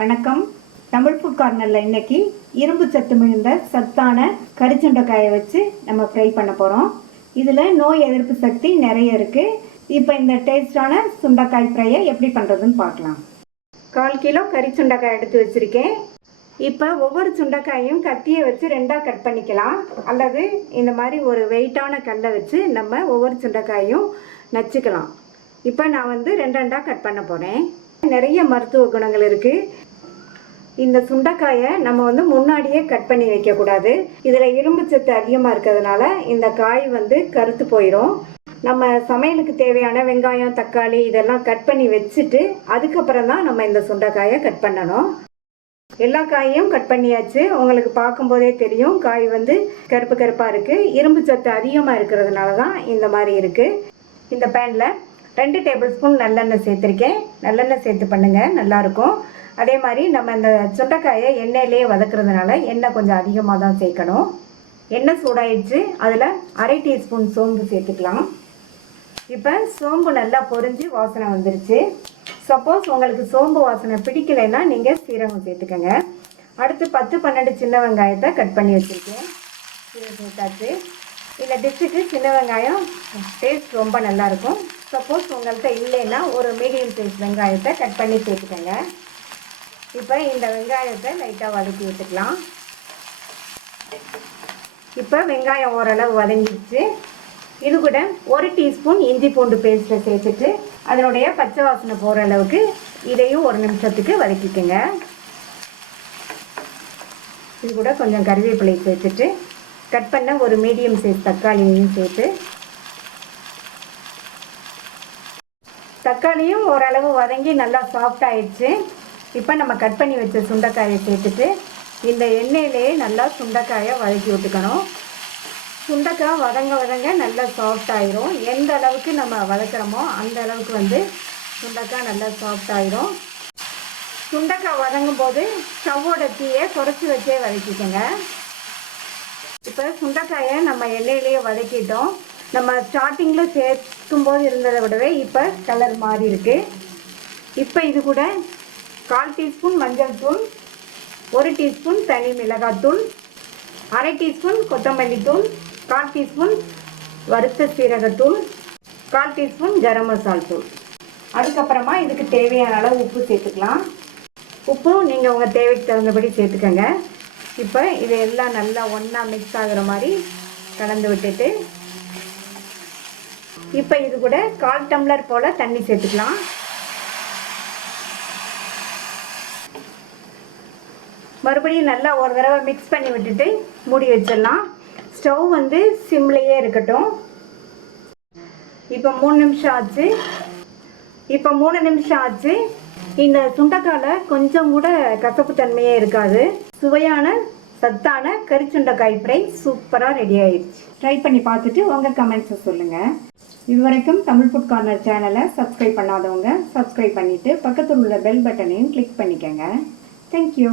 வணக்கம். தமிழ் ஃபுட் கார்னரில் இன்னைக்கு இரும்பு சத்து மிகுந்த சத்தான கரிச்சுண்டைக்காயை வச்சு நம்ம ஃப்ரை பண்ண போகிறோம். இதில் நோய் எதிர்ப்பு சக்தி நிறைய இருக்குது. இப்போ இந்த டேஸ்டான சுண்டைக்காய் ஃப்ரையை எப்படி பண்ணுறதுன்னு பார்க்கலாம். 1/4 கிலோ கரிச்சுண்டைக்காய் எடுத்து வச்சுருக்கேன். இப்போ ஒவ்வொரு சுண்டைக்காயும் கத்தியை வச்சு 2ஆக கட் பண்ணிக்கலாம். அல்லது இந்த மாதிரி ஒரு வெயிட்டான கல்லை வச்சு நம்ம ஒவ்வொரு சுண்டைக்காயும் நச்சுக்கலாம். இப்போ நான் 2 கட் பண்ண போகிறேன். நிறைய மருத்துவ குணங்கள் இருக்குது. இந்த சுண்டைக்காயை நம்ம முன்னாடியே கட் பண்ணி வைக்கக்கூடாது. இதில் இரும்பு சத்து அதிகமாக இருக்கிறதுனால இந்த காய் கருத்து போயிடும். நம்ம சமையலுக்கு தேவையான வெங்காயம், தக்காளி இதெல்லாம் கட் பண்ணி வச்சுட்டு அதுக்கப்புறம் தான் நம்ம இந்த சுண்டைக்காயை கட் பண்ணணும். எல்லா காயையும் கட் பண்ணியாச்சு. உங்களுக்கு பார்க்கும்போதே தெரியும் காய் கருப்பு கருப்பாக இருக்குது. இரும்பு சத்து அதிகமாக இருக்கிறதுனால தான் இந்த மாதிரி இருக்குது. இந்த பேனில் 2 டேபிள் ஸ்பூன் நல்லெண்ணெய் சேர்த்துருக்கேன். நல்லெண்ணெய் சேர்த்து பண்ணுங்கள், நல்லாயிருக்கும். அதே மாதிரி நம்ம இந்த சுண்டைக்காயை எண்ணெயிலே வதக்குறதுனால எண்ணெய் கொஞ்சம் அதிகமாக தான் சேர்க்கணும். எண்ணெய் சூடாயிடுச்சு. அதில் 1/2 டீஸ்பூன் சோம்பு சேர்த்துக்கலாம். இப்போ சோம்பு நல்லா பொரிஞ்சு வாசனை வந்துருச்சு. சப்போஸ் உங்களுக்கு சோம்பு வாசனை பிடிக்கலைன்னா நீங்கள் சீரகம் சேர்த்துக்கோங்க. அடுத்து 10-12 சின்ன வெங்காயத்தை கட் பண்ணி வச்சுருக்கேன். இதை சேர்த்தாச்சு. இந்த டிஷ்ஷுக்கு சின்ன வெங்காயம் டேஸ்ட் ரொம்ப நல்லாயிருக்கும். சப்போஸ் உங்கள்கிட்ட இல்லைன்னா ஒரு மீடியம் சைஸ் வெங்காயத்தை கட் பண்ணி சேர்த்துக்கோங்க. இப்போ இந்த வெங்காயத்தை லைட்டாக வதக்கி விட்டுக்கலாம். இப்போ வெங்காயம் ஓரளவு வதங்கிடுச்சு. இது கூட 1 டீஸ்பூன் இஞ்சி பூண்டு பேஸ்ட்டை சேர்த்துட்டு அதனுடைய பச்சை வாசனை போகிற அளவுக்கு இதையும் 1 நிமிஷத்துக்கு வதக்கிக்கோங்க. இது கூட கொஞ்சம் கருவேப்பிலை சேர்த்துட்டு கட் பண்ண ஒரு மீடியம் சைஸ் தக்காளியையும் சேர்த்து, தக்காளியும் ஓரளவு வதங்கி நல்லா சாஃப்ட் ஆயிடுச்சு. இப்போ நம்ம கட் பண்ணி வச்ச சுண்டைக்காயை சேர்த்துட்டு இந்த எண்ணெயிலேயே நல்லா சுண்டைக்காயை வதக்கி விட்டுக்கணும். சுண்டைக்காய் வதங்க நல்லா சாஃப்ட் ஆயிரும். எந்த அளவுக்கு நம்ம வதக்குறோமோ அந்த அளவுக்கு சுண்டைக்காய் நல்லா சாஃப்ட் ஆயிரும். சுண்டைக்காய் வதங்கும் போது ஸ்டவ்வோட தீயை குறைச்சி வச்சே வதக்கிக்கோங்க. இப்போ சுண்டைக்காயை நம்ம எண்ணெயிலேயே வதக்கிட்டோம். நம்ம ஸ்டார்டிங்கில் சேர்க்கும்போது இருந்ததை விடவே இப்போ கலர் மாறி இருக்கு. இப்போ இது கூட 1/4 டீஸ்பூன் மஞ்சள் தூள், 1 டீஸ்பூன் தனி மிளகாத்தூள், 1/2 டீஸ்பூன் கொத்தமல்லி தூள், 1/4 டீஸ்பூன் வறுத்த சீரகத்தூள், 1/4 டீஸ்பூன் கரம் மசாலா தூள். அதுக்கப்புறமா இதுக்கு தேவையான அளவு உப்பு சேர்த்துக்கலாம். உப்பும் நீங்கள் உங்கள் தேவைக்கு தகுந்தபடி சேர்த்துக்கோங்க. இப்போ இது எல்லாம் நல்லா ஒன்றா மிக்ஸ் ஆகுற மாதிரி கலந்து விட்டுட்டு இப்போ இது கூட 1/4 டம்ளர் போல் தண்ணி சேர்த்துக்கலாம். மறுபடியும் நல்லா ஒரு தடவை மிக்ஸ் பண்ணி விட்டுட்டு மூடி வச்சிடலாம். ஸ்டவ் சிம்லேயே இருக்கட்டும். இப்போ 3 நிமிஷம் ஆச்சு. இந்த சுண்டைக்காயில் கொஞ்சம் கூட கசப்பு தன்மையே இருக்காது. சுவையான சத்தான கரிச்சுண்டைக்காய் ஃப்ரை சூப்பராக ரெடி ஆயிடுச்சு. ட்ரை பண்ணி பார்த்துட்டு உங்கள் கமெண்ட்ஸை சொல்லுங்கள். இதுவரைக்கும் தமிழ் ஃபுட் கார்னர் சேனலை சப்ஸ்கிரைப் பண்ணாதவங்க சப்ஸ்கிரைப் பண்ணிவிட்டு பக்கத்தில் உள்ள பெல் பட்டனையும் கிளிக் பண்ணிக்கோங்க. தேங்க்யூ.